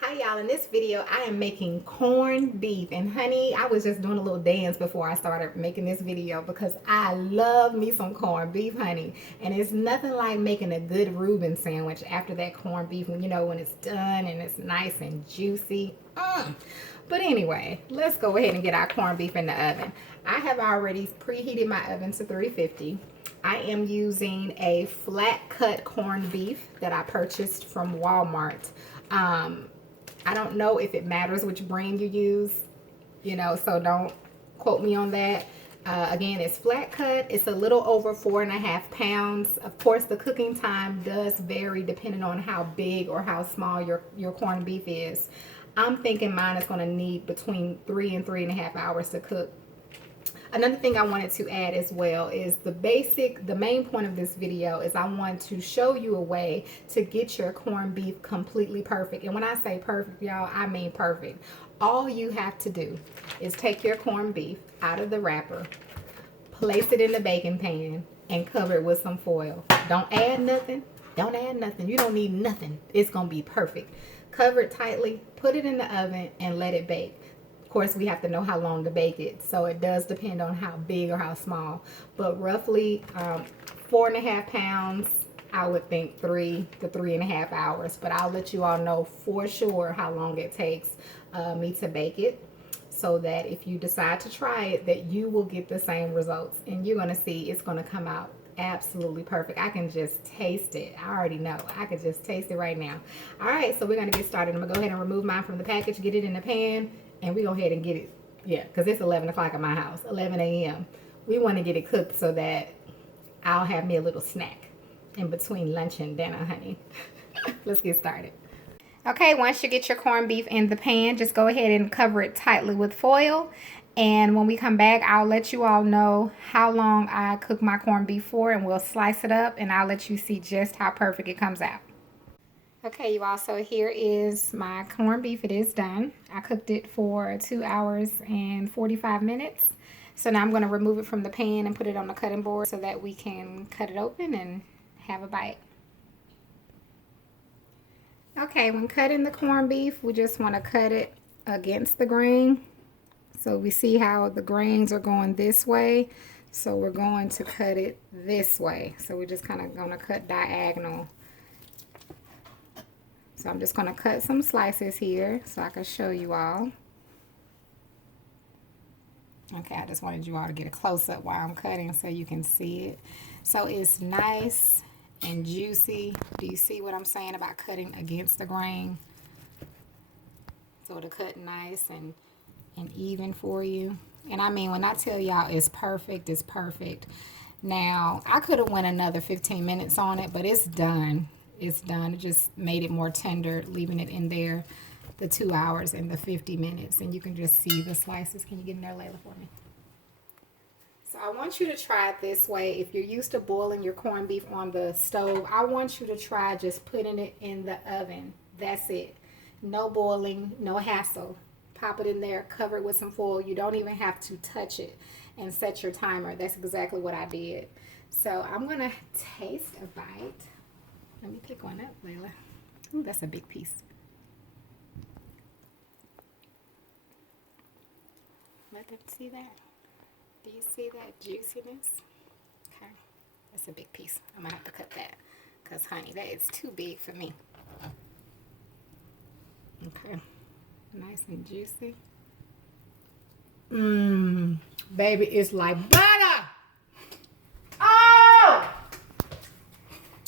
Hi y'all, in this video I am making corned beef, and honey, I was just doing a little dance before I started making this video because I love me some corned beef, honey. And it's nothing like making a good Reuben sandwich after that corned beef, when when it's done and it's nice and juicy. But anyway, let's go ahead and get our corned beef in the oven. I have already preheated my oven to 350. I am using a flat cut corned beef that I purchased from Walmart. I don't know if it matters which brand you use, so don't quote me on that. Again, it's flat cut. It's a little over 4.5 pounds. Of course, the cooking time does vary depending on how big or how small your corned beef is. I'm thinking mine is going to need between 3 and 3.5 hours to cook. Another thing I wanted to add as well is the main point of this video is I want to show you a way to get your corned beef completely perfect. And when I say perfect, y'all, I mean perfect. All you have to do is take your corned beef out of the wrapper, place it in the baking pan, and cover it with some foil. Don't add nothing. Don't add nothing. You don't need nothing. It's going to be perfect. Cover it tightly, put it in the oven, and let it bake. Of course, we have to know how long to bake it, so it does depend on how big or how small. But roughly 4.5 pounds, I would think 3 to 3.5 hours. But I'll let you all know for sure how long it takes me to bake it, so that if you decide to try it, that you will get the same results. And you're going to see it's going to come out absolutely perfect. I can just taste it. I already know. I can just taste it right now. All right, so we're going to get started. I'm going to go ahead and remove mine from the package, get it in the pan, and we go ahead and get it, because it's 11 o'clock at my house, 11 a.m. We want to get it cooked so that I'll have me a little snack in between lunch and dinner, honey. Let's get started. Okay, once you get your corned beef in the pan, just go ahead and cover it tightly with foil. And when we come back, I'll let you all know how long I cook my corned beef for, and we'll slice it up, and I'll let you see just how perfect it comes out. Okay, you all, so here is my corned beef. It is done. I cooked it for 2 hours and 45 minutes. So now I'm going to remove it from the pan and put it on the cutting board so that we can cut it open and have a bite. Okay, when cutting the corned beef, we just want to cut it against the grain. So we see how the grains are going this way. So we're going to cut it this way. So we're just kind of going to cut diagonal. So I'm just going to cut some slices here so I can show you all. Okay, I just wanted you all to get a close-up while I'm cutting so you can see it. So it's nice and juicy. Do you see what I'm saying about cutting against the grain? So it'll cut nice and even for you. And I mean, when I tell y'all it's perfect, it's perfect. Now, I could have went another 15 minutes on it, but it's done. It's done. It just made it more tender, leaving it in there the 2 hours and the 50 minutes. And you can just see the slices. Can you get in there, Layla, for me? So I want you to try it this way. If you're used to boiling your corned beef on the stove, I want you to try just putting it in the oven. That's it. No boiling, no hassle. Pop it in there, cover it with some foil. You don't even have to touch it, and set your timer. That's exactly what I did. So I'm going to taste a bite. Let me pick one up, Layla. Ooh, that's a big piece. Let them see that. Do you see that juiciness? Okay, that's a big piece. I'm going to have to cut that because, honey, that is too big for me. Okay, nice and juicy. Baby, it's like butter.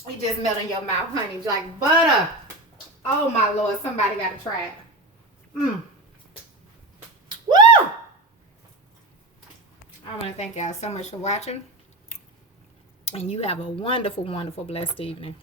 You just melt in your mouth, honey. It's like butter. Oh my Lord, somebody gotta try it. Woo! I want to thank y'all so much for watching. And you have a wonderful, wonderful, blessed evening.